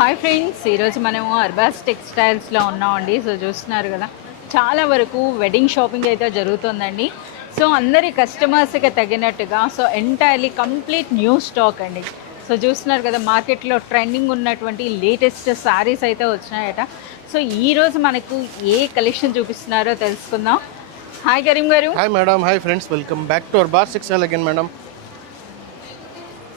Hi friends, ఈరోజు మనము అర్బాస్ టెక్స్టైల్స్లో ఉన్నామండి. సో చూస్తున్నారు కదా, చాలా వరకు వెడ్డింగ్ షాపింగ్ అయితే జరుగుతుందండి. సో అందరి కస్టమర్స్కి తగినట్టుగా so entirely complete new stock అండి. సో చూస్తున్నారు కదా, మార్కెట్లో ట్రెండింగ్ ఉన్నటువంటి లేటెస్ట్ శారీస్ అయితే వచ్చినాయట. సో ఈరోజు మనకు ఏ కలెక్షన్ చూపిస్తున్నారో తెలుసుకుందాం. Hi Karim garu. Hi madam. Hi friends, welcome back to Arbaz textile again madam.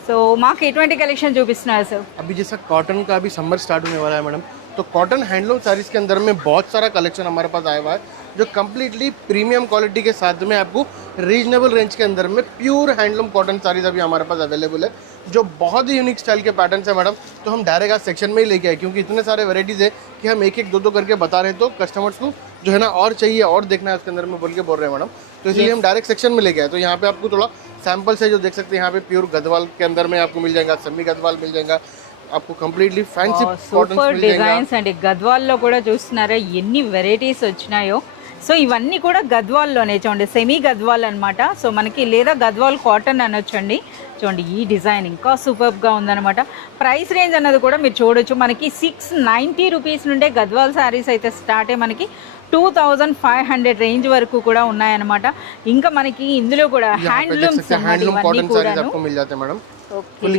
So మాకు ఎటువంటి కలెక్షన్ చూపిస్తున్నారు సార్? अभी जैसा कॉटन का अभी समर स्टार्ट होने वाला है मैडम, तो कॉटन हैंडलूम साड़ीज़ के अंदर में बहुत सारा कलेक्शन हमारे पास आया हुआ है जो कम्प्लीटली प्रीमियम क्वालिटी के साथ में आपको रीजनेबल रेंज के अंदर में प्योर हैंडलूम कॉटन साड़ीज़ अभी हमारे पास अवेलेबल है जो बहुत ही यूनिक स्टाइल के पैटर्न्स है मैडम. तो हम डायरेक्ट आज सेक्शन में ही लेके आए क्योंकि इतने सारे वेराइटीज़ है कि हम एक एक दो करके बता रहे हैं, तो कस्टमर्स को जो है ना और चाहिए और देखना है उसके अंदर में बोल रहे हैं मैडम. तो इसलिए हम डायरेक्ट सेक्शन में लेके आए. तो यहाँ पे आपको थोड़ा सैंपल से जो देख सकते हैं, यहाँ पे प्योर गदवाल के अंदर में आपको मिल जाएगा, सेमी गदवाल मिल जाएगा आपको, कंप्लीटली फैंसी సూపర్ డిజైన్స్ అండి. గద్వాల్లో కూడా చూస్తున్నారా ఎన్ని వెరైటీస్ వచ్చినాయో. సో ఇవన్నీ కూడా గద్వాల్లోనే చూడండి, సెమీ గద్వాల్ అనమాట. సో మనకి లేదా గద్వాల్ కాటన్ అనొచ్చండి. చూడండి ఈ డిజైన్ ఇంకా సూపర్గా ఉందన్నమాట. ప్రైస్ రేంజ్ అన్నది కూడా మీరు చూడొచ్చు. మనకి 690 రూపీస్ నుండే గద్వాల్ శారీస్ అయితే స్టార్ట్ అయ్యి మనకి 2500 రేంజ్ వరకు కూడా ఉన్నాయన్నమాట. ఇంకా మనకి ఇందులో కూడా handlooms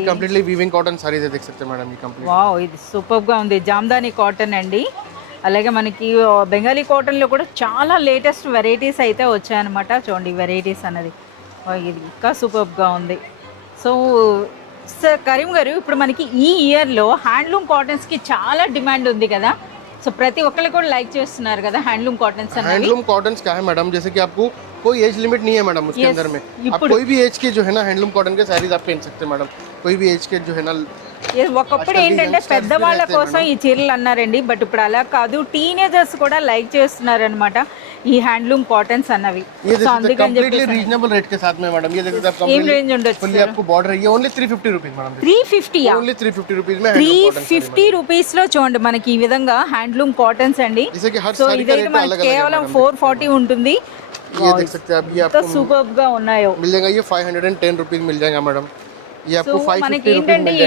completely weaving cotton saris देख सकते हैं मैडम. ये कंप्लीट వావ్, ఇది సూపర్గా ఉంది. జామ్దాని కాటన్ అండి. అలాగే మనకి బెంగాలీ కాటన్లో కూడా చాలా లేటెస్ట్ వెరైటీస్ అయితే వచ్చాయన్నమాట. చూడండి వెరైటీస్ అన్నది ఇది ఇంకా సూపర్గా ఉంది. సో సార్ కరీం గారు, ఇప్పుడు మనకి ఈ ఇయర్లో హ్యాండ్లూమ్ కాటన్స్కి చాలా డిమాండ్ ఉంది కదా. సో ప్రతి ఒక్కళ్ళు కూడా లైక్ చేస్తున్నారు కదా హ్యాండ్లూమ్ కాటన్స్ అన్నవి. हैंडलूम कॉटन्स क्या है मैडम, जैसे कि आपको कोई एज लिमिट नहीं है मैडम उसके अंदर में. आप कोई भी एज के जो है ना हैंडलूम कॉटन के साड़ीज आप पहन सकते हैं मैडम. कोई भी एज के जो है ना, ఒకప్పుడు ఏంటంటే పెద్దవాళ్ళ కోసం ఈ చీరలు అన్నారండి, బట్ ఇప్పుడు అలా కాదు, టీనేజర్స్ కూడా లైక్ చేస్తున్నారు అనమాట ఈ హ్యాండ్లూమ్ కాటన్స్ అన్నవి. సో అందుకని చెప్పి రీజనబుల్ रेट के साथ में मैडम. ये देखिए आप ఏం రేంజ్ ఉండొచ్చు? फुल्ली आपको बॉर्डर है, ये only 350 rupees madam. 350 only 350 rupees में 350 రూపీస్ లో చూడండి మనకి ఈ విధంగా హ్యాండ్లూమ్ కాటన్స్ అండి. సో ఇదైతే మనకి కేవలం 440 ఉంటుంది. ये देख सकते हैं आप, ये आपको సూపర్ గా ఉన్నాయో मिल जाएगा. ये 510 रुपीस मिल जाएगा मैडम. ये आपको 550 ఏంటంటే ఈ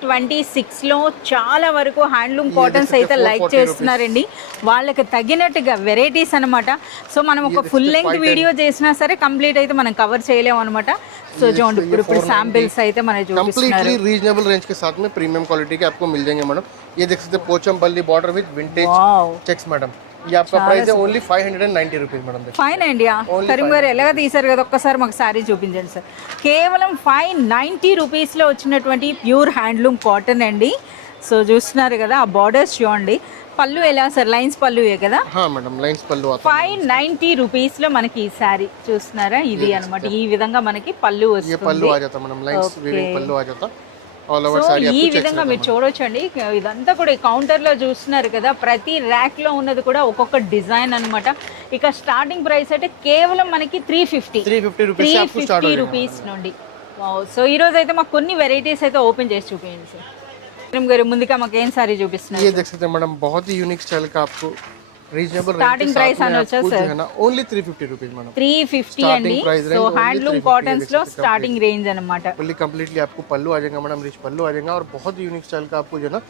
2026 లో చాలా వరకు హ్యాండ్లూమ్ కాటన్స్ అయితే లైక్ చేస్తున్నారండి. వాళ్ళకి తగినట్టుగా వెరైటీస్ అనమాట. సో మనం ఒక ఫుల్ లెంగ్త్ వీడియో చేసినా సరే కంప్లీట్ అయితే మనం కవర్ చేయలేము అనమాట. సో చూడండి ఇప్పుడు శాంపిల్స్ అయితే మనం చూపిస్తున్నారు. कंप्लीटली रीजनेबल रेंज के साथ में प्रीमियम क्वालिटी के आपको मिल जाएंगे मैडम. ये देख सकते हैं Pochampally border with vintage checks madam. ये आपका प्राइस है ओनली 590 रुपीस मैडम. ఫైన్ అండి. కరీం గారు ఎలాగ తీసారు కదా, ఒక్కసారి మాకు సారీ చూపించండి సార్. కేవలం 590 రూపీస్లో వచ్చినటువంటి ప్యూర్ హ్యాండ్లూమ్ కాటన్ అండి. సో చూస్తున్నారు కదా, ఆ బార్డర్స్ చూడండి. పళ్ళు ఎలా సార్? లైన్స్ పళ్ళువే కదా? మేడం లైన్స్ పళ్ళు. 590 రూపీస్లో మనకి ఈ సారీ చూస్తున్నారా, ఇది అనమాట. ఈ విధంగా మనకి పళ్ళు వస్తుంది. సో ఈ విధంగా మీరు చూడొచ్చండి. ఇదంతా కూడా కౌంటర్ లో చూస్తున్నారు కదా, ప్రతి ర్యాక్ లో ఉన్నది కూడా ఒక్కొక్క డిజైన్ అనమాట. ఇక స్టార్టింగ్ ప్రైస్ అయితే కేవలం మనకి 350 రూపీస్ నుండి. సో ఈ రోజు అయితే మాకు కొన్ని వెరైటీస్ అయితే ఓపెన్ చేసి చూపించండి సార్. గారు ముందుగా మాకు ఏం సారీ చూపిస్తున్నారు? మేడం बहुत ही यूनिक स्टाइल का आपको रीजनेबल స్టార్టింగ్ ప్రైస్ అనొచ్చా సార్? Only 350 rupees madam. 350 అండి. సో హ్యాండ్లూమ్ కాటన్స్ లో స్టార్టింగ్ రేంజ్ అన్నమాట. फुल्ली कंप्लीटली आपको पल्लू आ जाएगा मैडम, रिच पल्लू आ जाएगा और बहुत ही यूनिक स्टाइल का आपको जो ना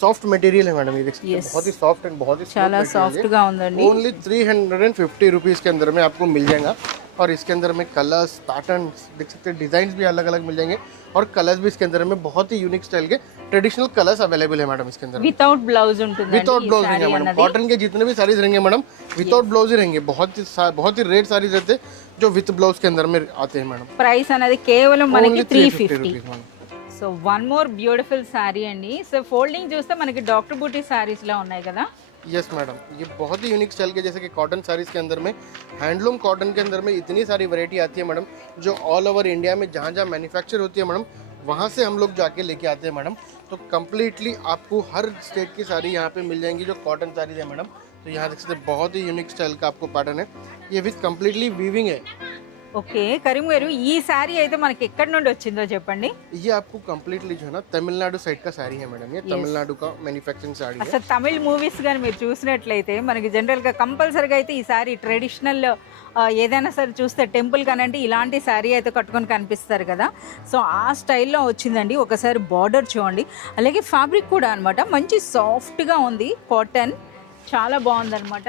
सॉफ्ट मटेरियल है मैडम. ये देख सकते हैं बहुत ही सॉफ्ट एंड बहुत ही చాలా సాఫ్ట్ గా ఉందండి. ओनली 350 रुपीस के अंदर में आपको मिल जाएगा. और इसके अंदर में कलर्स पैटर्न देख सकते हैं, डिजाइन भी अलग अलग मिल जाएंगे और कलर्स भी इसके अंदर में बहुत ही यूनिक स्टाइल के ट्रेडिशनल कलर्स अवेलेबल है मैडम. इसके अंदर विदाउट ब्लाउज ఉంటుంది. विदाउट ब्लाउज रहेंगे मैडम. कॉटन के जितने भी साड़ीज रहेंगे मैडम विदाउट ब्लाउज ही रहेंगे. बहुत ही रेट साड़ीज रहते जो विद ब्लाउज के अंदर में आते हैं मैडम. ప్రైస్ అనేది కేవలం మనకి 350. So one more beautiful sari అండి. సో ఫోల్డింగ్ చూస్తే మనకి డాక్టర్ బూటీ శారీస్ లా ఉన్నాయి కదా. यस मैडम, ये बहुत ही यूनिक स्टाइल के, जैसे कि कॉटन साड़ीज़ के अंदर में हैंडलूम कॉटन के अंदर में इतनी सारी वैरायटी आती है मैडम, जो ऑल ओवर इंडिया में जहाँ जहाँ मैन्युफैक्चर होती है मैडम, वहाँ से हम लोग जाके लेके आते हैं मैडम. तो कम्प्लीटली आपको हर स्टेट की साड़ी यहाँ पे मिल जाएंगी जो कॉटन साड़ीज़ है मैडम. तो यहाँ देख सकते हैं बहुत ही यूनिक स्टाइल का आपको पैटर्न है. ये विथ कम्प्लीटली वीविंग है. ఓకే కరీం గారు, ఈ శారీ అయితే మనకి ఎక్కడి నుండి వచ్చిందో చెప్పండి. ये आपको कम्प्लीटली जो है ना तमिलनाडु साइड का साड़ी है मैडम, ये तमिलनाडु का मैन्युफैक्चरिंग साड़ी है. అసలు తమిళ్ మూవీస్ కానీ మీరు చూసినట్లయితే మనకి జనరల్గా కంపల్సరీగా అయితే ఈ శారీ ట్రెడిషనల్ ఏదైనా సరే చూస్తే టెంపుల్ కానంటే ఇలాంటి శారీ అయితే కట్టుకొని కనిపిస్తారు కదా. సో ఆ స్టైల్లో వచ్చిందండి. ఒకసారి బార్డర్ చూడండి, అలాగే ఫ్యాబ్రిక్ కూడా అనమాట మంచి సాఫ్ట్గా ఉంది, కాటన్ చాలా బాగుందన్నమాట.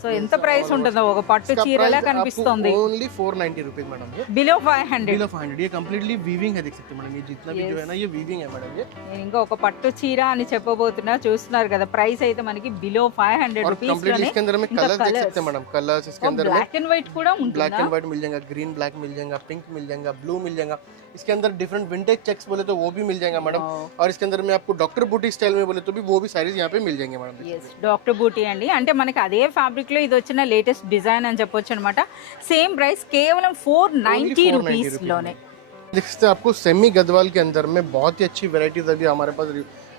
సో ఎంత ప్రైస్ ఉంటుందో, ఒక పట్టు చీరలా కనిపిస్తుంది. ओनली 490 रुपीज मैडम, ये బిలో 500. बिलो 500. ये कम्प्लीटली वीविंग है, देख सकते हैं मैडम. ये जितना भी जो है ना ये वीविंग है मैडम. ये నేను ఇంకా ఒక పట్టు చీర అని చెప్పబోతున్నా, చూస్తున్నారు కదా. ప్రైస్ అయితే మనకి బిలో 500 और రూపీస్ कम्प्लीटली లోనే. इसके अंदर में कलर देख सकते हैं मैडम. कलर्स इसके अंदर में బ్లాక్ అండ్ వైట్ కూడా ब्लैक ఉంటుందా? एंड व्हाइट मिल जाएगा, ग्रीन ब्लैक मिल जाएगा, पिंक मिल जाएगा, ब्लू मिल जाएगा. इसके अंदर डिफरेंट विंटेज चेक्स बोले तो वो भी मिल जाएगा मैडम. और इसके अंदर में आपको डॉक्टर बूटी स्टाइल में बोले तो भी वो भी साड़ीज यहाँ पे मिल जाएंगे मैडम. ఎస్, డాక్టర్ బూటీ అండి. అంటే మనకి అదే ఫ్యాబ్రిక్ లో ఇది వచ్చిన లేటెస్ట్ డిజైన్ అని చెప్పొచ్చు అనమాట. సేమ్ ప్రైస్ కేవలం 490 రూపీస్ లోనే. देख सकते हैं आपको सेमी गदवाल के अंदर में बहुत ही अच्छी वेराइटीज अभी हमारे पास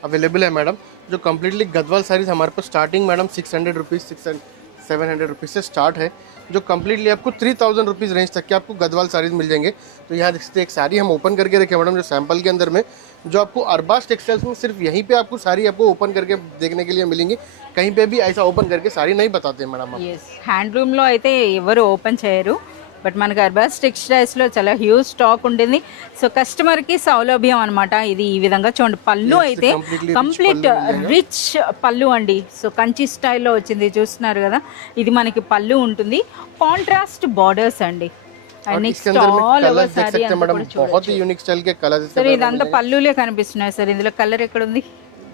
अवेलेबल है मैडम. जो कम्प्लीटली गदवाल साड़ीज हमारे पास स्टार्टिंग मैडम 600 रुपीज़ 700 रुपीज़ से स्टार्ट है. जो कम्प्लीटली आपको 3000 रुपीज़ रेंज तक के आपको गदवाल साड़ीज मिल जाएंगे. तो यहाँ देख सकते हैं एक साड़ी हम ओपन करके रखे मैडम, जो सैंपल के अंदर में, जो आपको अरबाज टेक्सटाइल्स में सिर्फ यहीं पे आपको साड़ी आपको ओपन करके देखने के लिए मिलेंगी. कहीं पे भी ऐसा ओपन करके साड़ी नहीं बताते मैडम. ఎస్, హ్యాండ్లూమ్ లో అయితే ఎవరు ఓపెన్ చేయరు, బట్ మనకి అర్బాస్ టెక్స్టైల్స్లో చాలా హ్యూజ్ స్టాక్ ఉంటుంది. సో కస్టమర్కి సౌలభ్యం అనమాట. ఇది ఈ విధంగా చూడండి, పళ్ళు అయితే కంప్లీట్ రిచ్ పళ్ళు అండి. సో కంచి స్టైల్లో వచ్చింది, చూస్తున్నారు కదా. ఇది మనకి పళ్ళు ఉంటుంది, కాంట్రాస్ట్ బార్డర్స్ అండి. నెక్స్ట్ ఆల్ ఓవర్ సారీ बहुत ही यूनिक स्टाइल के कलर. సరే ఇదంతా పళ్ళులే కనిపిస్తున్నాయి సార్. ఇందులో కలర్ ఎక్కడ ఉంది?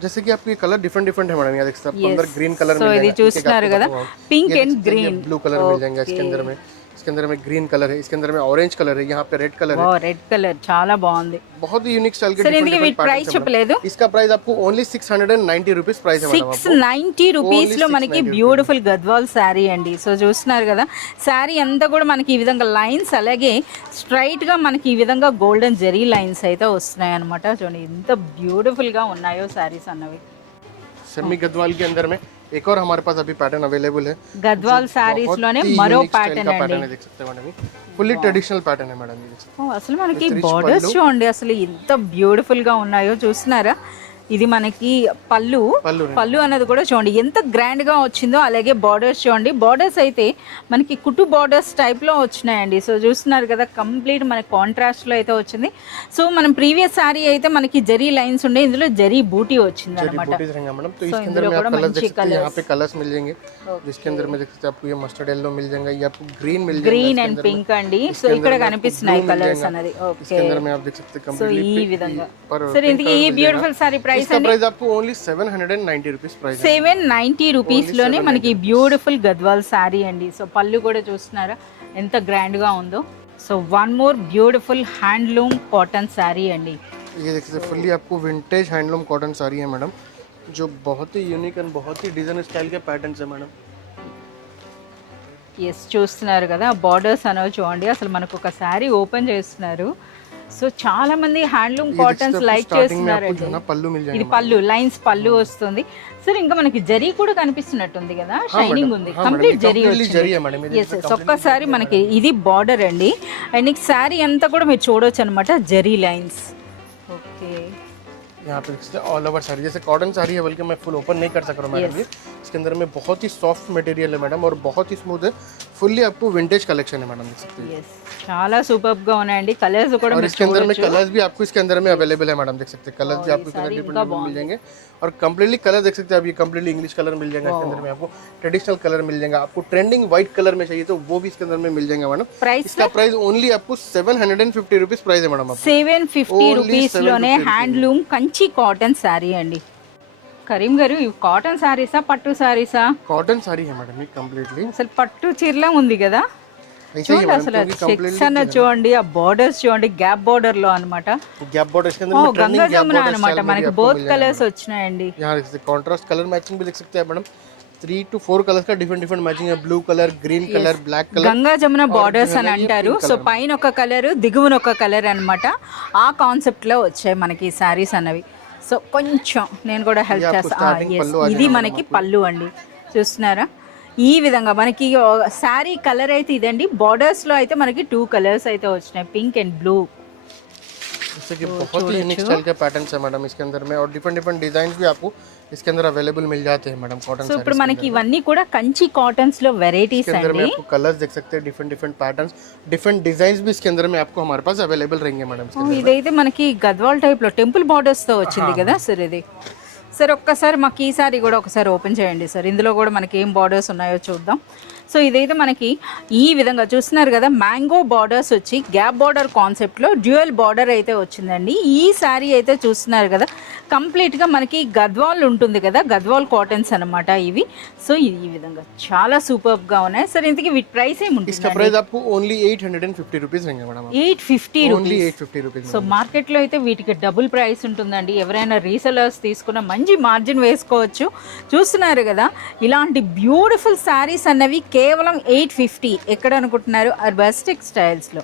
जैसे कि आपको ये कलर डिफरेंट डिफरेंट है मैडम. यहाँ देख सकते हैं आपको अंदर ग्रीन कलर సో मिल ఇది जाएगा, చూస్తున్నారు కదా, pink and green, blue colour मिल जाएगा इसके अंदर में. इसके अंदर में ग्रीन कलर है, इसके अंदर में ऑरेंज कलर है, यहाँ पे रेड कलर है. రెడ్ కలర్ చాలా బాగుంది. बहुत ही यूनिक स्टाइल के సరే ఇందులో వీటి ప్రైస్ చెప్పలేదు. इसका प्राइस आपको ओनली 690 रुपीज प्राइस है मैडम. 690 రూపీస్ లో మనకి బ్యూటిఫుల్ గద్వాల్ శారీ అండి. సో చూస్తున్నారు కదా, శారీ అంతా కూడా మనకి ఈ విధంగా లైన్స్, అలాగే స్ట్రైట్ గా మనకి ఈ విధంగా గోల్డెన్ జెరీ లైన్స్ అయితే వస్తున్నాయి అనమాట. చూడండి ఎంత బ్యూటిఫుల్ గా ఉన్నాయో శారీస్ అన్నవి. सेमी गदवाल के अंदर में एक और हमारे पास अभी पैटर्न अवेलेबल है. గద్వాల్ శారీస్ లోనే మరో ప్యాటర్న్ అండి. देख सकते हैं मैडम, फुल्ली ट्रेडिशनल पैटर्न है मैडम. ये అసలు మనకి బార్డర్స్ చూడండి, అసలు ఎంత బ్యూటిఫుల్ గా ఉన్నాయో, చూస్తున్నారా. ఇది మనకి పళ్ళు అనేది కూడా చూడండి ఎంత గ్రాండ్ గా వచ్చిందో. అలాగే బార్డర్స్ చూడండి, బార్డర్స్ అయితే మనకి కుట్టు బార్డర్స్ టైప్ లో వచ్చినాయండి. సో చూస్తున్నారు కదా, కంప్లీట్ మన కాంట్రాస్ట్ లో అయితే వచ్చింది. సో మనం ప్రీవియస్ సారీ అయితే మనకి జరీ లైన్స్ ఉండే, ఇందులో జరీ బూటీ వచ్చింది అనమాట. तो इसके अंदर में आप कलर देख सकते हैं, यहाँ पे कलर्स मिल जाएंगे. जिसके अंदर में देख सकते हैं आपको ये मस्टर्ड येलो मिल जाएगा, ये आपको ग्रीन मिल जाएगा, గ్రీన్ అండ్ పింక్ అండి. సో ఇక్కడ కనిపిస్తున్నాయి కలర్స్ అనేది. ఓకే, इसके अंदर में आप देख सकते हैं సో ఈ कंप्लीटली విధంగా. సరే ఇంతకీ ఈ బ్యూటిఫుల్ సారీ ప్రైస్ इसका प्राइस आपको ओनली 790 रुपीज प्राइस है. 790 రూపీస్ లోనే మనకి బ్యూటిఫుల్ గద్వాల్ శారీ అండి. సో పళ్ళు కూడా చూస్తున్నారా ఎంత గ్రాండ్ గా ఉందో. So one more beautiful handloom cotton sari అండి. ये देख सकते हैं फुल्ली आपको विंटेज हैंडलूम कॉटन साड़ी है मैडम, जो बहुत ही यूनिक एंड बहुत ही डिजाइन स्टाइल के पैटर्न्स है मैडम. ఎస్, చూస్తున్నారు కదా, బార్డర్స్ అనేవి చూడండి. అసలు మనకు ఒక శారీ ఓపెన్ చేస్తున్నారు. సో చాలా మంది హ్యాండ్లూమ్ కాటన్స్ లైక్ చేస్తున్నారు. పళ్ళు మిల్ ఇది పళ్ళు లైన్స్, పళ్ళు వస్తుంది. సరే ఇంకా మనకి జరీ కూడా కనిపిస్తున్నట్టుంది కదా, షైనింగ్ ఉంది, కంప్లీట్ జరీ వచ్చింది. ఎస్, ఒక్కసారి మనకి ఇది బార్డర్ అండి. అండ్ నెక్స్ట్ శారీ అంతా కూడా మీరు చూడొచ్చు అనమాట, జరీ లైన్స్. ఓకే, यहाँ पे ऑल ओवर साड़ी, जैसे कॉटन साड़ी है, बल्कि मैं फुल ओपन नहीं कर सक रहा हूँ मैडम. ये इसके अंदर में बहुत ही सॉफ्ट मटेरियल है मैडम, और बहुत ही स्मूथ है. फुल्ली आपको विंटेज कलेक्शन है मैडम, देख सकते हैं. చాలా సూపర్ గా ఉన్నాయండి. కలర్స్ కూడా और इसके अंदर में कलर्स भी आपको इसके अंदर में अवेलेबल है मैडम, देख सकते हैं. कलर्स भी आपको इसके अंदर डिफरेंट मिल जाएंगे. और कम्प्लीटली कलर देख सकते हैं आप, ये कम्प्लीटली इंग्लिश कलर मिल जाएगा. इसके अंदर में आपको ट्रेडिशनल कलर मिल जाएगा. आपको ट्रेंडिंग व्हाइट कलर में चाहिए तो वो भी इसके अंदर में मिल जाएगा मैडम. इसका प्राइस ओनली आपको 750 रुपीज प्राइस है मैडम. 750 రూపీస్ లోనే హ్యాండ్లూమ్ కంచి కాటన్ శారీ అండి. కరీం గారు, ఇవి కాటన్ శారీసా పట్టు శారీసా? कॉटन साड़ी है मैडम, ये कम्प्लीटली అసలు పట్టు చీరలా ఉంది కదా. చూడండి అసలు చెక్స్ అన్న చూడండి, ఆ బార్డర్స్ చూడండి, గ్యాప్ బార్డర్ లో అన్నమాట. गैप बॉर्डर इसके अंदर में గంగా జమున అన్నమాట. మనకి బోత్ కలర్స్ వచ్చినాయండి. यहाँ कॉन्ट्रास्ट कलर मैचिंग भी देख सकते हैं मैडम. 3 to 4 कलर्स का डिफरेंट मैचिंग है. Blue colour, green colour, black colour. Ganga Jamuna borders అని అంటారు. సో పైన ఒక కలర్, దిగువన ఒక కలర్ అన్నమాట. ఆ కాన్సెప్ట్ లో వచ్చాయి మనకి ఈ సారీస్ అన్నవి. సో కొంచెం నేను కూడా హెల్ప్ చేస్తాను. ఇది మనకి పళ్ళు అండి, చూస్తున్నారా. ఈ విధంగా మనకి శారీ కలర్ అయితే ఇదండి, బార్డర్స్లో అయితే మనకి 2 కలర్స్ అయితే వచ్చినాయి, పింక్ అండ్ బ్లూ. जैसे कि बहुत ही यूनिक स्टाइल के पैटर्न्स है मैडम इसके अंदर में, और डिफरेंट डिफरेंट डिजाइन भी आपको इसके अंदर अवेलेबल मिल जाते हैं मैडम कॉटन సో ఇప్పుడు మనకి ఇవన్నీ కూడా కంచి కాటన్స్ లో వెరైటీస్ के अंदर में అండి. आपको कलर्स देख सकते हैं, different different patterns, different design भी इसके अंदर में आपको हमारे पास अवेलेबल रहेंगे मैडम इसके अंदर। ఇదైతే మనకి గద్వాల్ టైప్ లో టెంపుల్ బార్డర్స్ తో వచ్చింది కదా సార్ ఇది. సార్ ఒక్కసారి మాకు ఈ సారీ కూడా ఒకసారి ఓపెన్ చేయండి సార్, ఇందులో కూడా మనకి ఏం బార్డర్స్ ఉన్నాయో చూద్దాం. సో ఇదైతే మనకి ఈ విధంగా చూస్తున్నారు కదా, మ్యాంగో బార్డర్స్ వచ్చి గ్యాప్ బార్డర్ కాన్సెప్ట్లో డ్యూయల్ బార్డర్ అయితే వచ్చిందండి. ఈ శారీ అయితే చూస్తున్నారు కదా, కంప్లీట్గా మనకి గద్వాల్ ఉంటుంది కదా, గద్వాల్ కాటన్స్ అనమాట ఇవి. సో ఈ విధంగా చాలా సూపర్గా ఉన్నాయి సార్. ఇంతకీ వీటి ప్రైస్ ఏముంటుంది? इसका प्राइस आपको ओनली 850 रुपीस रहेंगे madam, 850 only rupees. 850 rupees. So మార్కెట్లో అయితే వీటికి డబుల్ ప్రైస్ ఉంటుందండి. ఎవరైనా రీసెలర్స్ తీసుకున్న మంచి మార్జిన్ వేసుకోవచ్చు. చూస్తున్నారు కదా, ఇలాంటి బ్యూటిఫుల్ శారీస్ అన్నవి కేవలం 850. ఎక్కడ అనుకుంటున్నారు? అర్బస్ టెక్స్టైల్స్లో.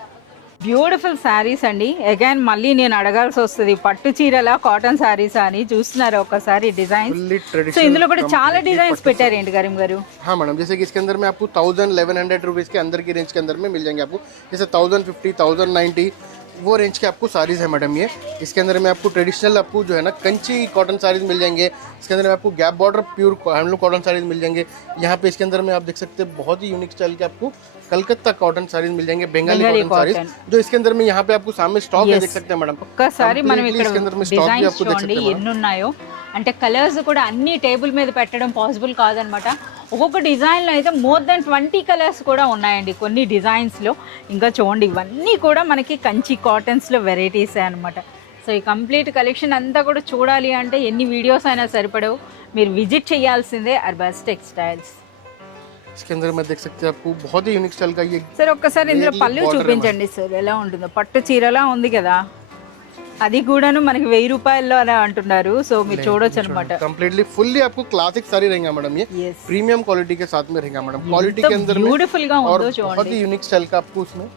బ్యూటిఫుల్ శారీస్ అండి. అగైన్ మళ్ళీ నేను అడగాల్సి వస్తుంది, పట్టు చీరలా కాటన్ శారీస్ అని. చూస్తున్నారు ఒకసారి డిజైన్స్. సో ఇందులో కూడా చాలా డిజైన్స్ పెట్టారేంటి కరీం గారు? हाँ मैडम, जैसे कि इसके अंदर में आपको 1100 रुपीज़ के अंदर की रेंज के अंदर में मिल जाएंगे आपको, जैसे 1050, 1090 वो रेंज के आपको साड़ीज़ है मैडम ये। इसके अंदर में आपको ट्रेडिशनल आपको जो है ना कंची कॉटन साड़ीज़ मिल जाएंगे। इसके अंदर में आपको gap border pure handloom cotton saris मिल जाएंगे। यहाँ पे इसके अंदर में आप देख सकते हैं बहुत ही यूनिक स्टाइल के आपको कलकत्ता कॉटन साड़ीज़ मिल जाएंगे, बंगाली कॉटन साड़ीज़, जो इसके अंदर में यहाँ पे आपको सामने स्टॉक है, देख सकते हैं मैडम। ఒక్కసారి మనం Completely ఇక్కడ इसके अंदर में स्टॉक भी డిజైన్స్ आपको देख చూడండి सकते हैं ఎన్ని ఉన్నాయో. అంటే కలర్స్ కూడా అన్ని టేబుల్ మీద పెట్టడం పాసిబుల్ కాదనమాట. ఒక్కొక్క డిజైన్లో అయితే మోర్ దెన్ 20 కలర్స్ కూడా ఉన్నాయండి కొన్ని డిజైన్స్లో. ఇంకా చూడండి ఇవన్నీ కూడా మనకి కంచి కాటన్స్లో వెరైటీసే అనమాట. సో ఈ కంప్లీట్ కలెక్షన్ అంతా కూడా చూడాలి అంటే ఎన్ని వీడియోస్ అయినా సరిపడవు, మీరు విజిట్ చేయాల్సిందే అర్బస్ టెక్స్టైల్స్. इसके अंदर में देख सकते हैं आपको बहुत ही यूनिक स्टाइल का ये సార్ ఒక్కసారి ఇందులో పళ్ళు చూపించండి సార్, ఎలా ఉంటుందో. పట్టు చీరలా ఉంది కదా, అది కూడాను మనకి 1000 రూపాయల్లో అని అంటున్నారు. సో మీరు చూడొచ్చు అనమాట. कंप्लीटली फुल्ली आपको क्लासिक साड़ी रहेगा मैडम, ये Yes. प्रीमियम क्वालिटी के साथ में रहेगा मैडम, क्वालिटी के अंदर में బ్యూటిఫుల్ గా और ఉందో बहुत చూడండి. ही यूनिक स्टाइल का आपको उसमें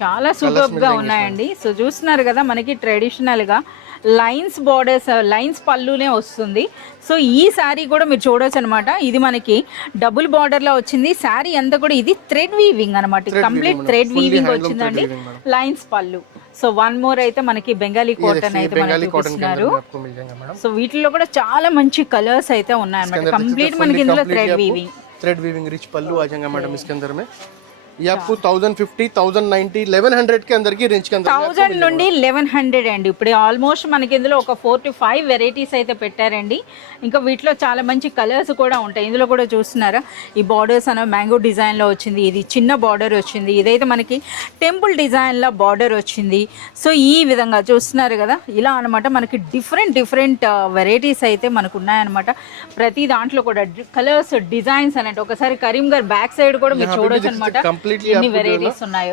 చాలా సూపర్ గా ఉన్నాయండి. సో చూస్తున్నారు కదా, మనకి ట్రెడిషనల్ గా లైన్స్ బార్డర్స్, లైన్స్ పళ్ళునే వస్తుంది. సో ఈ శారీ కూడా మీరు చూడొచ్చు అనమాట. ఇది మనకి డబుల్ బార్డర్ లో వచ్చింది. శారీ అంతా కూడా ఇది థ్రెడ్ వీవింగ్ అనమాట, కంప్లీట్ థ్రెడ్ వీవింగ్ వచ్చిందండి, లైన్స్ పళ్ళు. సో వన్ మోర్ అయితే మనకి బెంగాలీ కాటన్ అయితే మనకి చూపిస్తున్నారు. आपको मिल जाएगा मैडम। సో వీటిలో కూడా చాలా మంచి కలర్స్ అయితే ఉన్నాయన్నమాట. కంప్లీట్ మనకి ఇందులో thread weaving. Thread weaving rich pallu आ जाएगा मैडम इसके अंदर में। ये आपको 1050, 1090, 1100 के अंदर की रेंज के अंदर 1000 నుండి 1100 అండి. ఇప్పుడు ఆల్మోస్ట్ మనకి ఇందులో ఒక 4 to 5 వెరైటీస్ అయితే పెట్టారండి. ఇంకా వీటిలో చాలా మంచి కలర్స్ కూడా ఉంటాయి. ఇందులో కూడా చూస్తున్నారా, ఈ బార్డర్స్ అనే మ్యాంగో డిజైన్లో వచ్చింది, ఇది చిన్న బార్డర్ వచ్చింది, ఇదైతే మనకి టెంపుల్ డిజైన్లో బార్డర్ వచ్చింది. సో ఈ విధంగా చూస్తున్నారు కదా, ఇలా అనమాట మనకి డిఫరెంట్ వెరైటీస్ అయితే మనకు ఉన్నాయన్నమాట. ప్రతి దాంట్లో కూడా కలర్స్, డిజైన్స్ అనేది ఒకసారి కరీం గారు బ్యాక్ సైడ్ కూడా మీరు చూడొచ్చు అనమాట. कंप्लीटली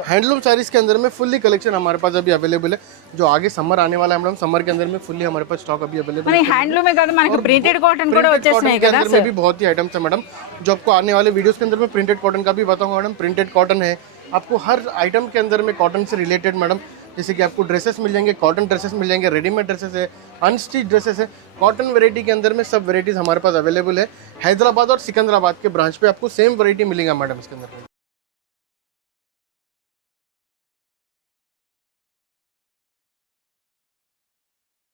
हैंडलूम साड़ीज के अंदर में फुल्ली कलेक्शन हमारे पास अभी अवेलेबल है। जो आगे समर आने वाला है मैडम, समर के अंदर में फुल्ली हमारे पास स्टॉक अभी अवेलेबल है। హ్యాండ్లూమే కాదు మనకి ప్రింటెడ్ కాటన్ కూడా వచ్చేస్తున్నాయి కదా में भी बहुत ही आइटम्स है मैडम, जो आपको आने वाले वीडियोस के अंदर में प्रिंटेड कॉटन का भी बताऊंगा मैडम। प्रिंटेड कॉटन है, आपको हर आइटम के अंदर में कॉटन से रिलेटेड मैडम, जैसे कि आपको ड्रेसेस मिल जाएंगे, कॉटन ड्रेसेस मिल जाएंगे, रेडीमेड ड्रेसेस है, अनस्टिच ड्रेसेस है, कॉटन वैरायटी के अंदर में सब वैरायटीज हमारे पास अवेलेबल है। हैदराबाद और सिकंदराबाद के ब्रांच पे आपको सेम वैरायटी मिलेगा मैडम इसके अंदर में।